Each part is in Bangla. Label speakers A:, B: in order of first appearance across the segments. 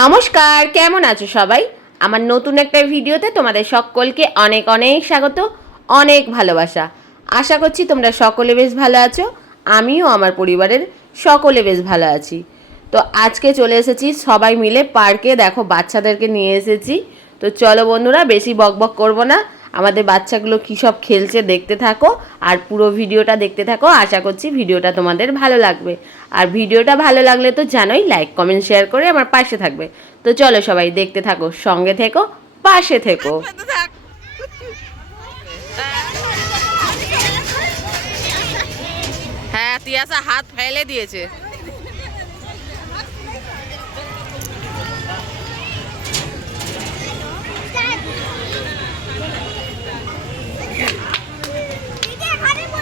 A: নমস্কার, কেমন আছো সবাই? আমার নতুন একটা ভিডিওতে তোমাদের সকলকে অনেক অনেক স্বাগত, অনেক ভালোবাসা। আশা করছি তোমরা সকলে বেশ ভালো আছো, আমিও আমার পরিবারের সকলে বেশ ভালো আছি। তো আজকে চলে এসেছি সবাই মিলে পার্কে, দেখো বাচ্চাদেরকে নিয়ে এসেছি। তো চলো বন্ধুরা, বেশি বকবক করব না আমাদের বাচ্চাগুলো কী সব খেলছে দেখতে থাকো আর পুরো ভিডিওটা দেখতে থাকো। আশা করছি ভিডিওটা তোমাদের ভালো লাগবে। আর ভিডিওটা ভালো লাগলে তো জানোই লাইক কমেন্ট শেয়ার করে আমার পাশে থাকবে। তো চলো সবাই দেখতে থাকো, সঙ্গে থেকো, পাশে থেকো। হ্যাঁ তিয়াসা হাত ফেলে দিয়েছে।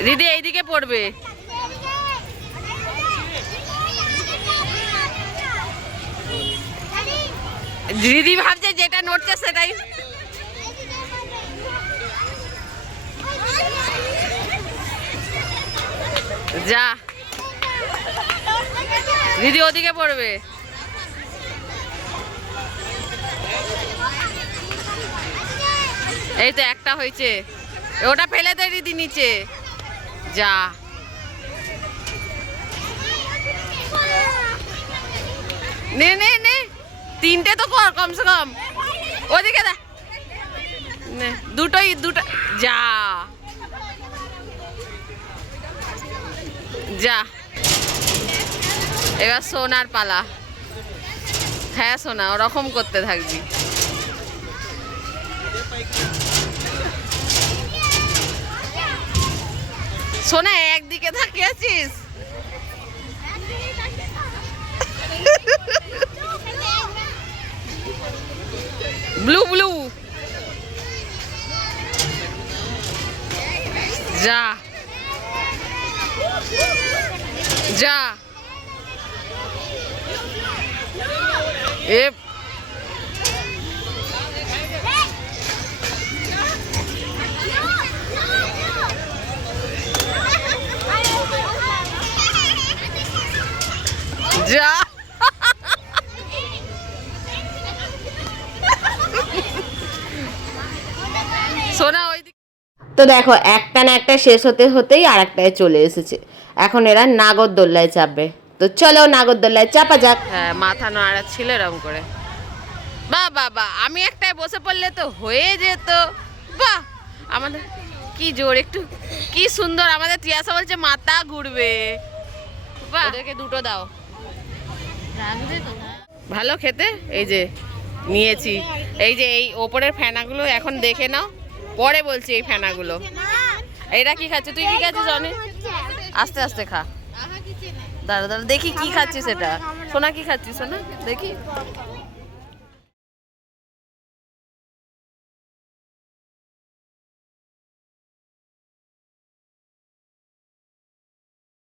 A: দিদি এইদিকে পড়বে। দিদি ভাবছে যেটা নড়ছে সেটাই। যা। দিদি ওদিকে পড়বে। এই তো একটা হয়েছে। ওটা ফেলে দে দিদি নিচে। যা। নে নে নে। তিনটে তো কর কমসে কম। ওদিকে দে। দুটোই, দুটো যা। যা। এবার সোনার পালা। হ্যাঁ সোনা, ওরকম করতে থাকবি। সোনা একদিকে তাকিয়ে আছিস ব্লু ব্লু। যা। যা। এ যা। সোনা ওই তো দেখো একটা না একটা শেষ হতে হতেই আর একটায় চলে এসেছে। এখন এরা নাগরদোল্লায় চাপবে। তো চলো নাগরদোল্লায় চাপা যাক। হ্যাঁ মাথা নাড়া ছিল এরকম করে। বাহ বাহ বাহ আমি একটায় বসে পড়লে তো হয়ে যেত। বাহ! আমাদের কি জোর একটু কি সুন্দর আমাদের তিয়াসা বলছে মাথা ঘুরবে। বাহ! ওদেরকে দুটো দাও। ভালো খেতে? এই যে, নিয়েছি। এই যে, এই ওপরের ফেনাগুলো এখন দেখে নাও। পরে বলছি এই ফেনাগুলো। এটা কি খাচ্ছে তুই কি খাচ্ছিস অনেক আস্তে আস্তে খা। দাঁড়া দাঁড়া, দেখি কি খাচ্ছিস এটা সোনা কি খাচ্ছিস, সোনা? দেখি।